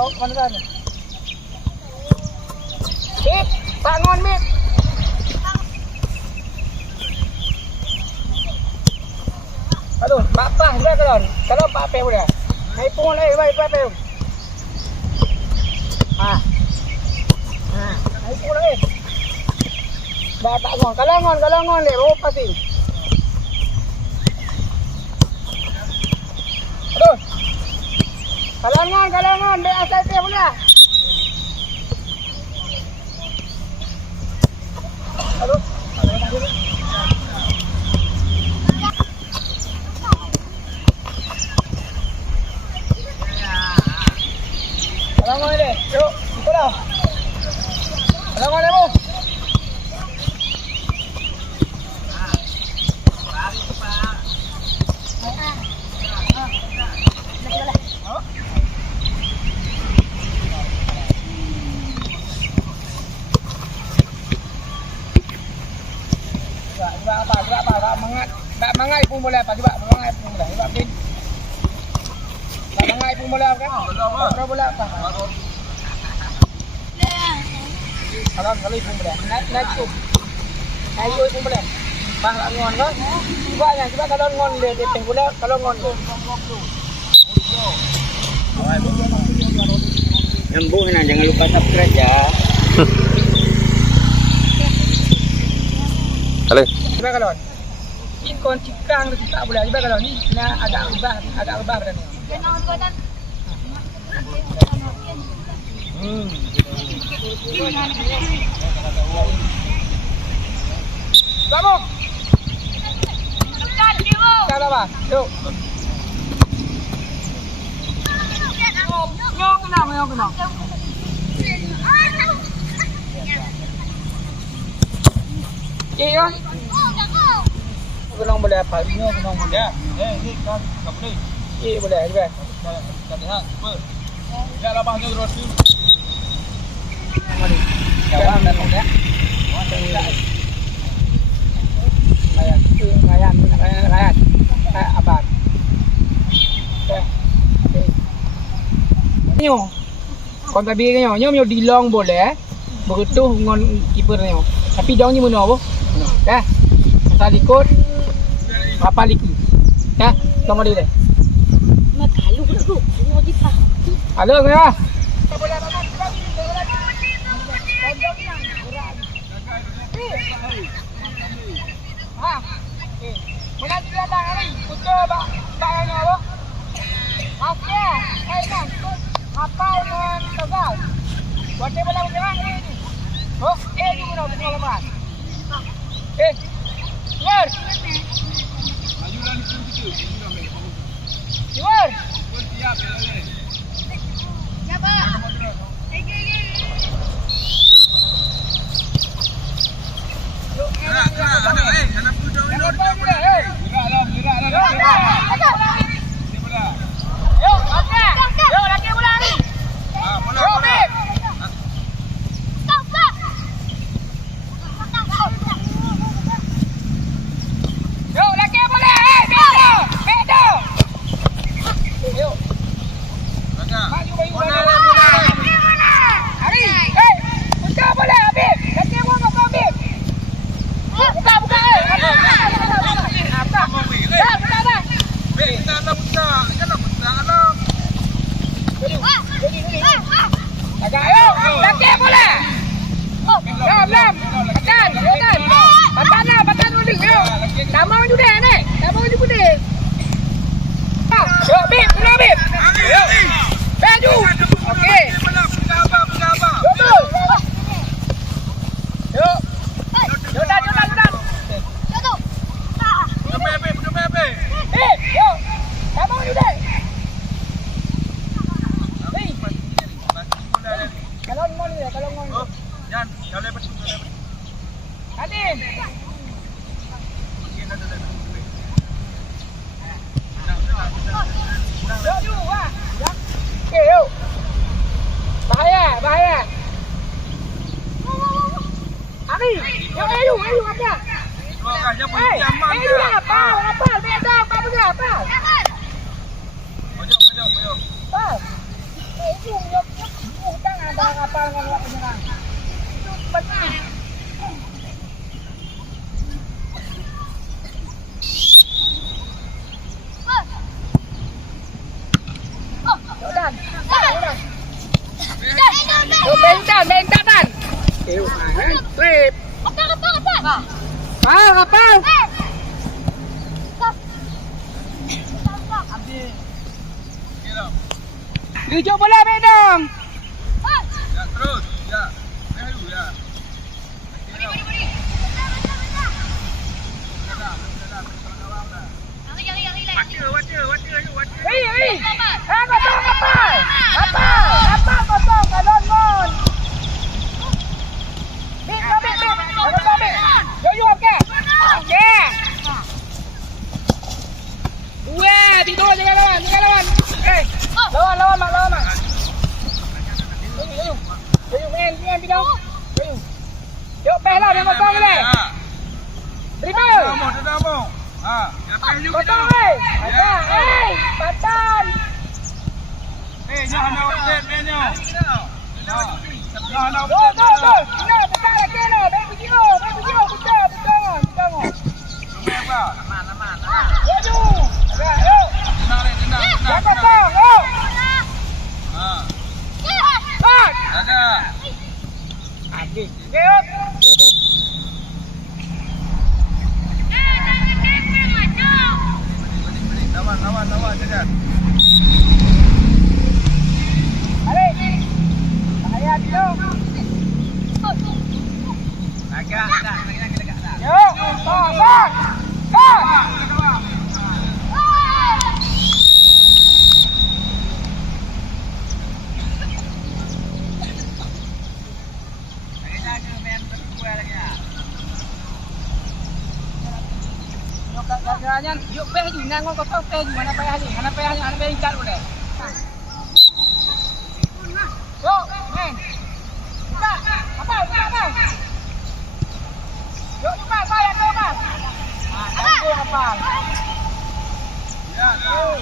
Oh, mana kan? Bip, bangun Bip. Aduh, bapak sudah kan? Kalau Pak Pe udah. Naik pun lagi, baik Pak Pe. Naik pun lagi. Dah tak ngon, kalau ngon le, oh pasti. Aduh. Kalau ngon, dia asal Pe boleh. Aduh. Kalau ngon le, yuk, ikut dah. Kalau ngon le, bu. Coba mangai pun boleh apa? Coba mangai pun boleh. Coba Bin. Mangai pun boleh apa? Kalau boleh apa? Kalau pun boleh. Naik pun boleh. Bah ngon kan? Coba kalau ngon dia pun boleh. Kalau ngon. Nyambung nah, jangan lupa subscribe ya. Halo. Coba kalau ikon cikang tak boleh. Coba kalau ni nak agak rebah dah ni. Kamu. Cara apa? Yuk. Nyok kena. Iya. Kenang boleh apa? Nyok kenang boleh. Ni kan tak boleh. Iya boleh juga. Kita lihat. Ya lapangnya terus. Mari. Jangan datang ya. Layan. Apa? Nyo. Kon tabi nyo, nyo dilong boleh. Berutuh ngon kiper nyo. Tapi dong ni mana apa? Dah. Asal ikut apa lagi? Dah, tolong dia. Mat halu dulu. Mau kita. Halo, ya. Mana dia dah hari? Putus bak yang apa? Okey, kan. Apa yang tegal? Buat dia bola bergerak ni. Oh, ni mana bola lepas. Keluar. Majulah ni kita. Keluar. Siap, boleh. Ya, Pak. Anak pujuk ni. Gerak. Yuk, okey. Yuk, laki bola ni. Yuk, Bib. Yuk, laki bola. Bedo. Yuk. Maju. Hari. Buka bola, Bib. Laki bola kau, Bib. Buka. Buka. Agak yuk, laki bola. Lam. Patan undi. Yuk. Tamang juga ni. Yuk, Bib, dulu Bib. Baju. Okey. Betul. Yuk. Jodan. Yuk. Tamang juga. Kalau ngon. Yan, kalau lepas tu. Adin. Okey, yuk. Bahaya. Ari, yuk apa? Makanya pun diaman ke. Apa? Beda apa? Pojok. Itu kapal dengan awak penyerang. Itu penting. Dan. Bentar kan. Trip. Kapal. Tujuh bola Bedong. Ya, terus. Ya. Ayo, ya. Hei. Kosong kapal. Kapal kosong. Kalon mon. Bik. Kosong bik. Yo, okey. Okey. Dua, tidur jangan lawan. Lawan mak. Ayo, main Bedong. Ayo. Yuk, pehlah dengan kosong ni. Dribble. Damo. Ha, Kosong ni. Ada. Patan. jangan nak update menu. Jangan nak Go. update. No, besar lagi no. Baik video. Betul. Apa? Laju. Ya, yuk. Tenang. Yang kosong. Yuk. Ha, Start. ada. Adik. Yuk. Lawan jangan. Balik. Bahaya Bedong. Agak. Yuk. Start. Jangan yuk peh je nang kau peh je mana payah ikat boleh. Go, main. Apa? Yuk cepat saya tu mas. Aku apa? Ya, Betul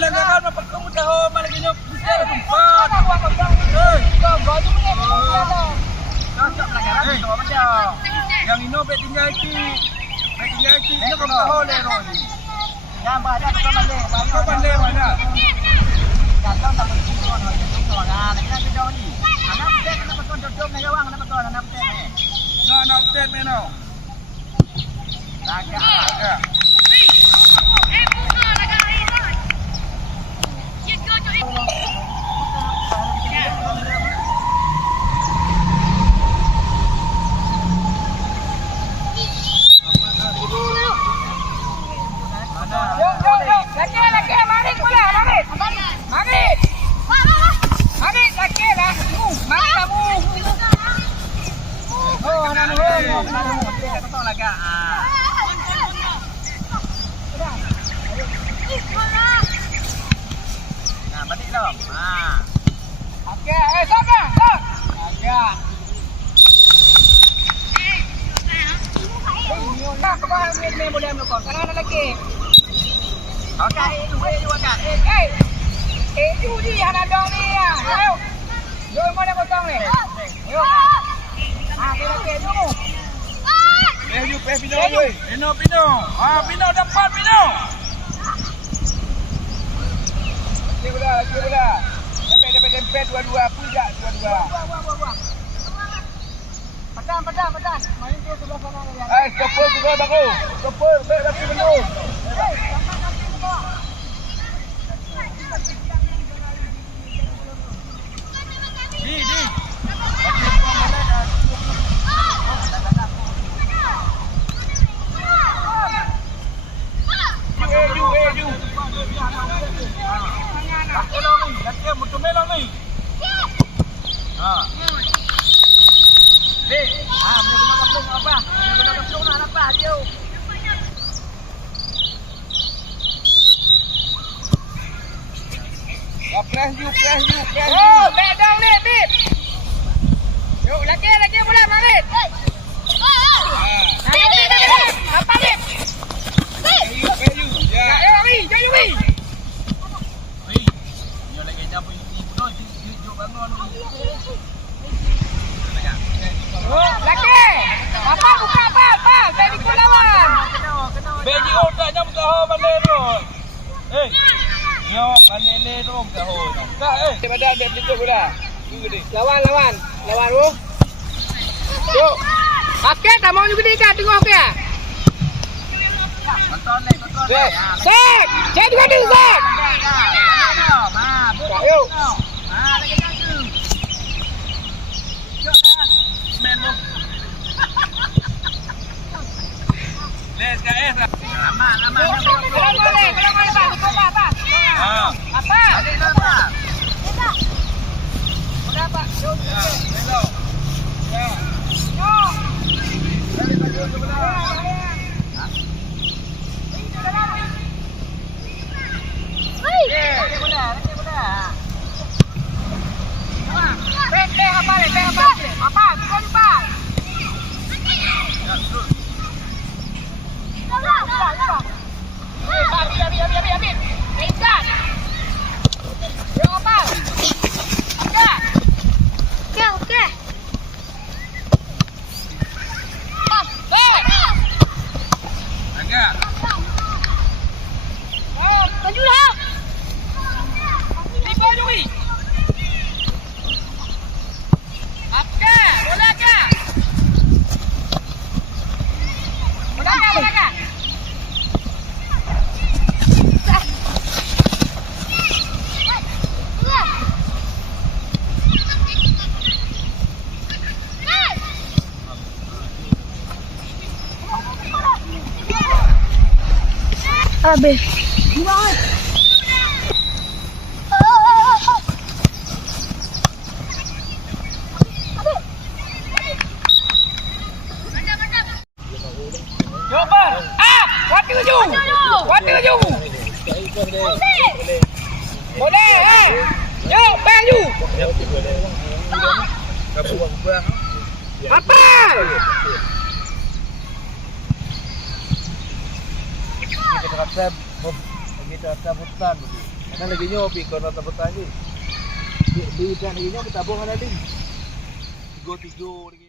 pelanggaran apa kamu dah malah genyok besar tempat. Yang ini bet tinggal iki. Ini kau tahu le roh ni. Yang banyak kau balik. Kau pandai mana? Jangan tak bersyukur nak bersyukur. Nah, nak kita jauh ni. Anak putih kena pesan jodoh nak jawang nak pesan anak putih ni. Nak update menu. Agak. Laki, mari pula, mari. Mari, laki lah. Mari kamu. Oh, anak mu. Betul lah kak. Nah, balik dah. Okey, stop. Agak. Nak kau main boleh ambil kau. Karena ada lagi. Okey, dua juga. Ju di anak dong ni. Ayo. Jom mana kosong ni? Ayo. Okey, jom. Pino, weh. Pino. Pino dapat Pino. Lagi bola. Dempet dua-dua. Puja dua-dua. Buang. Pedan. Main tu sebelah sana dia. Stopper juga bagus. Stopper, baik tapi penuh. Di. Ju. Laki mutu melong ni. Di. Boleh guna kapung apa? Boleh guna kapung nak apa? Dia. Press you. Oh, back down ni, Bib. Yuk, laki bola Marit. Apa Bib? You. Ya. Jom Wi. Dia lagi nyampu ibu tu, dia bangun. Laki. Apa buka apa? Saya ikut lawan. Beji otak nyampu tahu mana tu. Yo, mana ni tu tahu. Dah badan dia betul bola. Lawan lu. Yuk. Okey, tak mau juga dia tengok okey. Kontrol. Set. Saya juga ni set. Yuk. Lagi satu. Main mo. Let's go. Aman. Kalau boleh Pak, cuba Pak. Apa? Udah Pak. Yuk. Hello. Ya. Yuk. Balik baju sebelah. Apa? Bukan lupa. Ya, terus. Habis. Ikan. Yuk, apa? Okey. Agak. Maju dah. Tiba Juri. Apa? Bola ke? Bola ke? Habis. Jumper. Waktu tuju. Boleh. Yuk, baju. Apa? Kita rasa hutan. Karena lagi nyopi kalau rasa hutan ni. Di hutan lagi nyopi tabung ada ni. Tiga lagi.